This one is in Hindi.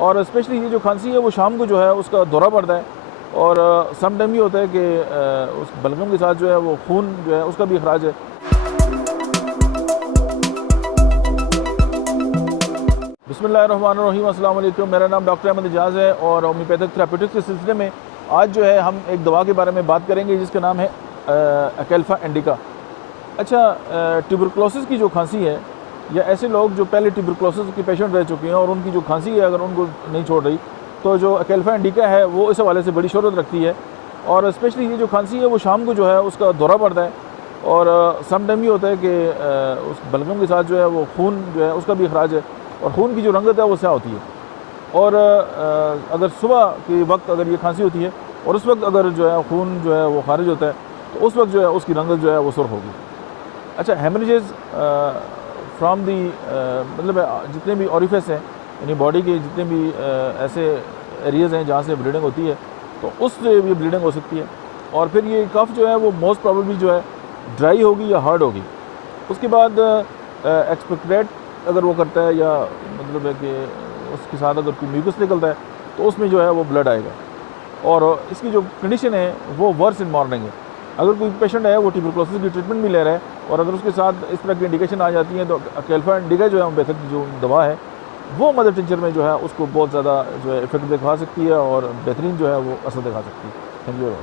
और स्पेशली ये जो खांसी है वो शाम को जो है उसका दौरा पड़ता है। और सम टाइम ये होता है कि उस बलगम के साथ जो है वो खून जो है उसका भी अखराज है। बिस्मिल्लाहिर्रहमानिर्रहीम, अस्सलाम वालेकुम। मेरा नाम डॉक्टर अहमद एजाज़ है और होम्योपैथिक थेरेपेटिक्स के सिलसिले में आज जो है हम एक दवा के बारे में बात करेंगे जिसका नाम है अकेल्फा इंडिका। अच्छा, ट्यूबरकुलोसिस की जो खांसी है या ऐसे लोग जो पहले ट्यूबरकुलोसिस के पेशेंट रह चुके हैं और उनकी जो खांसी है अगर उनको नहीं छोड़ रही, तो जो अकेल्फा इंडिका है वो इस हवाले से बड़ी शोहरत रखती है। और स्पेशली ये जो खांसी है वो शाम को जो है उसका दौरा पड़ता है। और सम टाइम ये होता है कि उस बलगम के साथ जो है वो खून जो है उसका भी अखराज है और खून की जो रंगत है वो स्याह होती है। और अगर सुबह के वक्त अगर ये खांसी होती है और उस वक्त अगर जो है खून जो है वो खारिज होता है तो उस वक्त जो है उसकी रंगत जो है वो सुर्ख होगी। अच्छा, हेमरेजेस फ्राम दी मतलब जितने भी ऑरिफिस हैं यानी बॉडी के जितने भी ऐसे एरियाज़ हैं जहाँ से ब्लीडिंग होती है तो उससे भी ब्लीडिंग हो सकती है। और फिर ये कफ जो है वो मोस्ट प्रॉबेबली जो है ड्राई होगी या हार्ड होगी। उसके बाद एक्सपेक्ट्रेट अगर वो करता है या मतलब है कि उसके साथ अगर कोई म्यूकस निकलता है तो उसमें जो है वो ब्लड आएगा। और इसकी जो कंडीशन है वो वर्स इन मॉर्निंग है। अगर कोई पेशेंट है वो ट्यूबरकुलोसिस की ट्रीटमेंट भी ले रहा है और अगर उसके साथ इस तरह की इंडिकेशन आ जाती है तो अकेल्फा इंडिका जो है होम्योपैथिक जो दवा है वो मदर टिंचर में जो है उसको बहुत ज़्यादा जो है इफेक्ट दिखा सकती है और बेहतरीन जो है वो असर दिखा सकती है। Thank you.